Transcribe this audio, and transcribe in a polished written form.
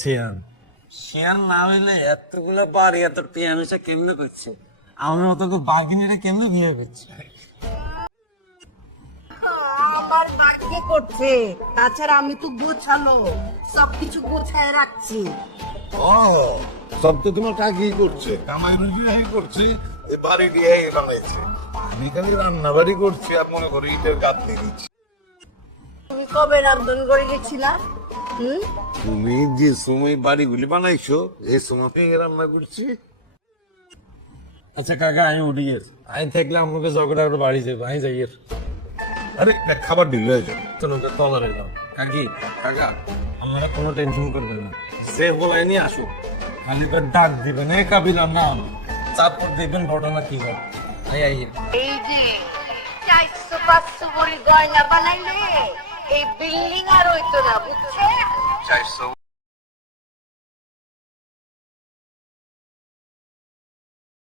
Xi'an Xi'an না হইলে এতগুলো বাড়ি এত টিয়ামিশা কেমনে করছে? আমার মতো বাগিনীরা কেমনে বিয়ে করছে? আমার বাকি করছে, তাছাড়া আমি তো গোছানো সবকিছু গোছায় রাখছি। ও সব তো তোমার কাকি করছে, কামাই রুজি করছে, এই বাড়ি দিয়ে বানাইছে। আমি খালি রান্না বাড়ি করছি আর মনে করি ইটের গাছ দিয়ে দিচ্ছি। তুমি কবে রান্ধন করে গেছিলা? তুমি যে সময় বাড়িগুলি বানাইছো এই সময়তে রান্না করছি। আচ্ছা কাকা আমি উঠি গেছি, আমি থাকলে আমাকে ঝগড়া করে বাড়ি যাবো, আমি যাই এর আরে খাবার দিলে তোমাকে তলারে যাও। কাকি কাকা আপনারা কোনো টেনশন করবেন না, যে বলাই নিয়ে আসুক খালি করে ডাক দিবেন, এ কাবিলা না তারপর দেখবেন ঘটনা কি হয়। আই আই এই যে 400-500 ভরি গয়না বানাইলে এই বিল্ডিং আর হইতো না, বুঝছে? 400